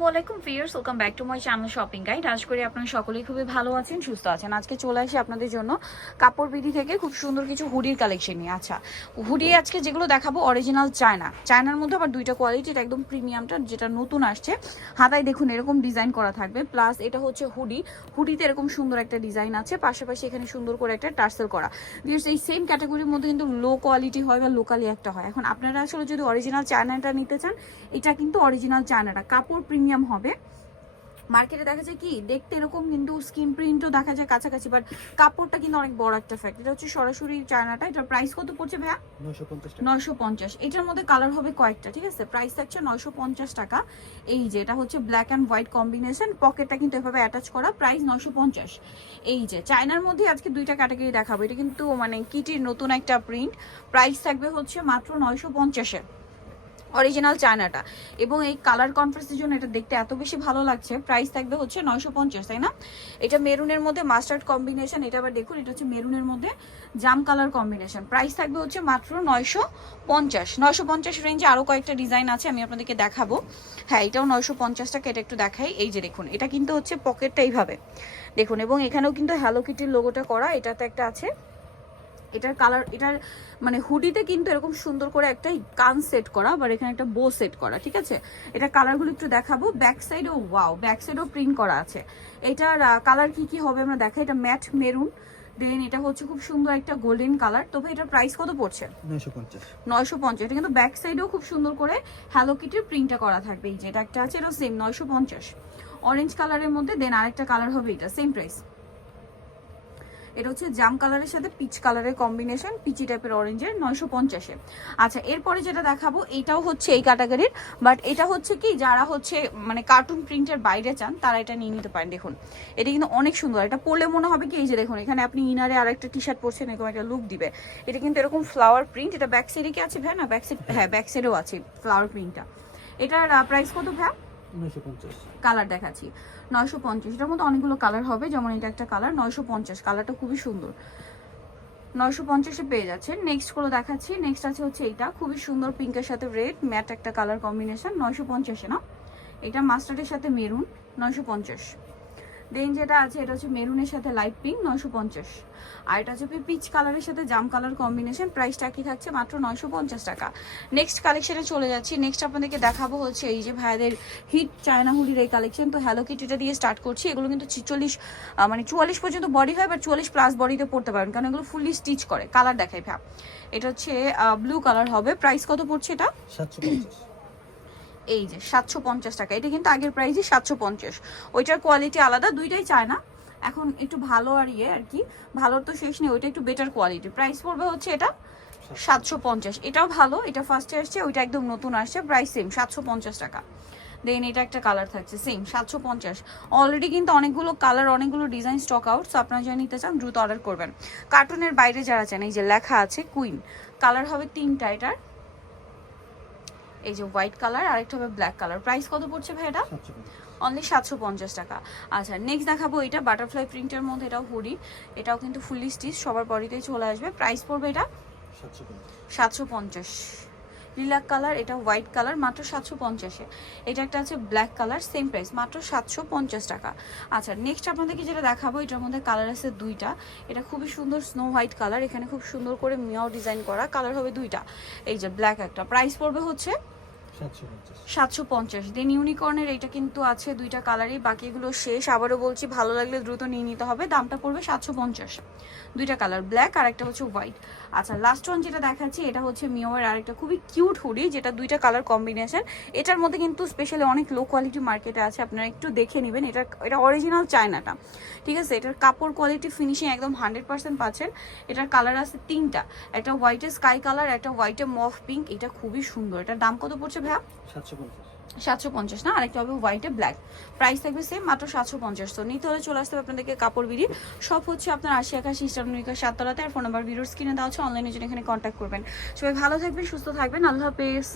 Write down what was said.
আসসালামু আলাইকুম welcome back to my channel shopping guide. আজ করি আপনারা সকলেই খুবই ভালো আছেন, সুস্থ আছেন। আজকে চলে আসি আপনাদের জন্য কাপড় বিধি থেকে খুব সুন্দর কিছু হুডির কালেকশন নিয়ে। আচ্ছা হুডি আজকে যেগুলো দেখাবো অরিজিনাল চায়না। চায়নার মধ্যে আবার দুইটা কোয়ালিটি একদম প্রিমিয়ামটা যেটা নতুন আসছে। হাতায় দেখুন এরকম ডিজাইন করা থাকবে প্লাস এটা হচ্ছে হুডি। হুডিতে এরকম সুন্দর একটা ডিজাইন আছে, পাশাপাশি এখানে সুন্দর করে একটা টার্সেল করা। ভিউয়ার্স, এই সেম ক্যাটাগরির মধ্যে কিন্তু লো কোয়ালিটি হয় বা লোকালি একটা হয়। এখন আপনারা আসলে যদি অরিজিনাল চায়নাটা নিতে চান, এটা কিন্তু অরিজিনাল চায়নাটা। কাপড় প্রিমিয়াম হবে। মার্কেটে দেখা যায় কি দেখতে এরকম কিন্তু স্কিন প্রিন্টও দেখা যায় কাছাকাছি বাট কাপড়টা কিন্তু অনেক বড় একটা ফ্যাক্ট এটা হচ্ছে সরাসরি চায়নাটা। এটার প্রাইস কত পড়ছে ভাইয়া? নয়শো পঞ্চাশ নয়শো পঞ্চাশ। এটার মধ্যে কালার হবে কয়েকটা ঠিক আছে? প্রাইস থাকছে নয়শো পঞ্চাশ টাকা। এই যে এটা হচ্ছে ব্ল্যাক অ্যান্ড হোয়াইট কম্বিনেশন পকেটটা কিন্তু এভাবে অ্যাটাচ করা। প্রাইস নয়শো পঞ্চাশ। এই যে চায়নার মধ্যে আজকে দুইটা ক্যাটাগরি দেখাবো। এটা কিন্তু মানে কিটির নতুন একটা প্রিন্ট প্রাইস থাকবে হচ্ছে মাত্র নয়শো পঞ্চাশে অরিজিনাল চায়নাটা। এবং এই কালার কনফারেন্সের জন্য এটা দেখতে এত বেশি ভালো লাগছে। প্রাইস থাকবে হচ্ছে নয়শো পঞ্চাশ, তাই না? এটা মেরুনের মধ্যে মাস্টার্ড কম্বিনেশন, এটা আবার দেখুন, এটা হচ্ছে মেরুনের মধ্যে জাম কালার কম্বিনেশন। প্রাইস থাকবে হচ্ছে মাত্র নয়শো পঞ্চাশ। নয়শো পঞ্চাশ রেঞ্জে আরও কয়েকটা ডিজাইন আছে, আমি আপনাদেরকে দেখাবো। হ্যাঁ এটাও নয়শো পঞ্চাশ টাকা এটা একটু দেখাই। এই যে দেখুন, এটা কিন্তু হচ্ছে পকেটটা এইভাবে। দেখুন, এবং এখানেও কিন্তু হ্যালো কিটির লোগোটা করা, এটাতে একটা আছে। এটার কালার এটার মানে হুডিতে কিন্তু এরকম সুন্দর করে একটা কান সেট করা আবার এখানে একটা বো সেট করা ঠিক আছে? এটা কালারগুলো একটু দেখাবো। ব্যাক সাইডেও ওয়াও ব্যাক সাইডেও প্রিন্ট করা আছে। এটার কালার কি কি হবে আমরা দেখাই। এটা ম্যাট মেরুন দেন এটা হচ্ছে খুব সুন্দর একটা গোল্ডেন কালার তবে এটার প্রাইস কত পড়ছে? নয়শো পঞ্চাশ। এটা কিন্তু ব্যাক সাইডেও খুব সুন্দর করে হ্যালো কিটির প্রিন্টটা করা থাকবে। এই যে এটা একটা আছে এটা সেম নয়শো পঞ্চাশ। অরেঞ্জ কালারের মধ্যে দেন আরেকটা কালার হবে এটা সেম প্রাইস এটা হচ্ছে জাম কালারের সাথে পিচ কালারের কম্বিনেশন পিচি টাইপের অরেঞ্জের নয়শো পঞ্চাশে আচ্ছা এরপরে যেটা দেখাবো, এটাও হচ্ছে এই ক্যাটাগরির বাট এটা হচ্ছে কি, যারা হচ্ছে মানে কার্টুন প্রিন্টের বাইরে চান, তারা এটা নিয়ে নিতে পারেন। দেখুন, এটা কিন্তু অনেক সুন্দর। এটা পরলে মনে হবে কি, এই যে দেখুন, এখানে আপনি ইনারে আর একটা টি শার্ট পরছেন, এরকম একটা লুক দিবে। এটা কিন্তু এরকম ফ্লাওয়ার প্রিন্ট এটা ব্যাক সাইডে কি আছে ভ্যা না ব্যাক সাইড হ্যাঁ ব্যাক সাইডেও আছে ফ্লাওয়ার প্রিন্টটা এটার প্রাইস কত ভ্যা কালার দেখাচ্ছি। নয়শো পঞ্চাশ, এটার মধ্যে অনেকগুলো কালার হবে, যেমন এটা একটা কালার, নয়শো পঞ্চাশ, কালারটা খুবই সুন্দর। নয়শো পঞ্চাশে পেয়ে যাচ্ছে নেক্সটগুলো দেখাচ্ছি। নেক্সট আছে হচ্ছে এইটা, খুবই সুন্দর পিঙ্কের সাথে রেড ম্যাট একটা কালার কম্বিনেশন নয়শো পঞ্চাশে না? এটা মাস্টার্ডের সাথে মেরুন নয়শো পঞ্চাশ। দেন যেটা আছে, এটা হচ্ছে মেরুনের সাথে লাইট পিঙ্ক নয়শো পঞ্চাশ। আর এটা হচ্ছে পিচ কালারের সাথে জাম কালার কম্বিনেশন প্রাইসটা কি থাকছে মাত্র নয়শো পঞ্চাশ টাকা। নেক্সট কালেকশনে চলে যাচ্ছি। নেক্সট আপনাদেরকে দেখাবো হচ্ছে এই যে ভাইয়াদের হিট চায়না হুডির এই কালেকশন তো হ্যালো কিটিটা দিয়ে স্টার্ট করছি। এগুলো কিন্তু ছিচল্লিশ মানে চুয়াল্লিশ পর্যন্ত বডি হয় বা চুয়াল্লিশ প্লাস বডিতে পড়তে পারেন। কারণ এগুলো ফুললি স্টিচ করে। কালার দেখাই ভ্যা এটা হচ্ছে ব্লু কালার হবে। প্রাইস কত পড়ছে এটা? সাতশো পঞ্চাশ। এই যে সাতশো পঞ্চাশ টাকা, এটা কিন্তু আগের প্রাইসই সাতশো পঞ্চাশ। ওইটার কোয়ালিটি আলাদা, দুইটাই চায় না। এখন একটু ভালো আর ইয়ে আর কি, ভালোর তো শেষ নেই, ওইটা একটু বেটার কোয়ালিটি প্রাইস পড়বে হচ্ছে এটা সাতশো পঞ্চাশ। এটাও ভালো, এটা ফার্স্টে আসছে, ওইটা একদম নতুন আসছে প্রাইস সেম সাতশো পঞ্চাশ টাকা। দেন এটা একটা কালার থাকছে সেম সাতশো পঞ্চাশ। অলরেডি কিন্তু অনেকগুলো কালার অনেকগুলো ডিজাইন স্টক আউট সো আপনারা যারা নিতে চান, দ্রুত অর্ডার করবেন। কার্টুনের বাইরে যারা চান এই যে লেখা আছে কুইন কালার হবে তিনটা, এটার এই যে হোয়াইট কালার আর একটা হবে ব্ল্যাক কালার প্রাইস কত পড়ছে ভাই এটা? অনলি সাতশো পঞ্চাশ টাকা। আচ্ছা নেক্সট দেখাবো এটা বাটারফ্লাই প্রিন্টের মধ্যে এটাও হুডি এটাও কিন্তু ফুলি স্টিচ সবার বডিতেই চলে আসবে। প্রাইস পড়বে এটা? সাতশো পঞ্চাশ। লিলাক কালার এটা হোয়াইট কালার মাত্র সাতশো পঞ্চাশে। এটা একটা আছে ব্ল্যাক কালার সেম প্রাইস মাত্র সাতশো পঞ্চাশ টাকা। আচ্ছা নেক্সট আপনাদেরকে যেটা দেখাবো এটার মধ্যে কালার আছে দুইটা। এটা খুবই সুন্দর স্নো হোয়াইট কালার এখানে খুব সুন্দর করে মিয়াও ডিজাইন করা। কালার হবে দুইটা। এই যে ব্ল্যাক একটা। প্রাইস পড়বে হচ্ছে সাতশো পঞ্চাশ। দেন ইউনিকর্নের এটা কিন্তু আছে দুইটা কালারই বাকিগুলো শেষ। আবারও বলছি ভালো লাগলে দ্রুত নিয়ে নিতে হবে। দামটা পড়বে সাতশো পঞ্চাশ। দুইটা কালার ব্ল্যাক আর একটা হচ্ছে হোয়াইট আচ্ছা লাস্ট ওয়ান যেটা দেখাচ্ছি, এটা হচ্ছে মিওয়ের আরেকটা খুবই কিউট হুডি যেটা দুইটা কালার কম্বিনেশন এটার মধ্যে কিন্তু স্পেশালি অনেক লো কোয়ালিটি মার্কেটে আছে, আপনারা একটু দেখে নেবেন। এটা এটা অরিজিনাল চায়নাটা, ঠিক আছে? এটার কাপড় কোয়ালিটি ফিনিশিং একদম হান্ড্রেড পার্সেন্ট পাচ্ছেন। এটার কালার আছে তিনটা, একটা হোয়াইটে স্কাই কালার একটা হোয়াইটে মফ পিঙ্ক এটা খুবই সুন্দর। এটার দাম কত পড়ছে ভাইয়া? সাতশো পঞ্চাশ। সাতশো পঞ্চাশ, না? আরেকটা হবে হোয়াইটে ব্ল্যাক প্রাইস থাকবে সেম মাত্র সাতশো পঞ্চাশ। তো নিতে হলে চলে আসতে হবে আপনাদেরকে কাপড় বিড়ি। সব হচ্ছে আপনার আশি একাশি ইস্টার্নিকা সাততলাতে। আর ফোন নাম্বার ভিডিওর স্ক্রিনে দেওয়া হচ্ছে অনলাইনে জন্য এখানে কন্ট্যাক্ট করবেন। সবাই ভালো থাকবেন, সুস্থ থাকবেন। আল্লাহ হাফেজ।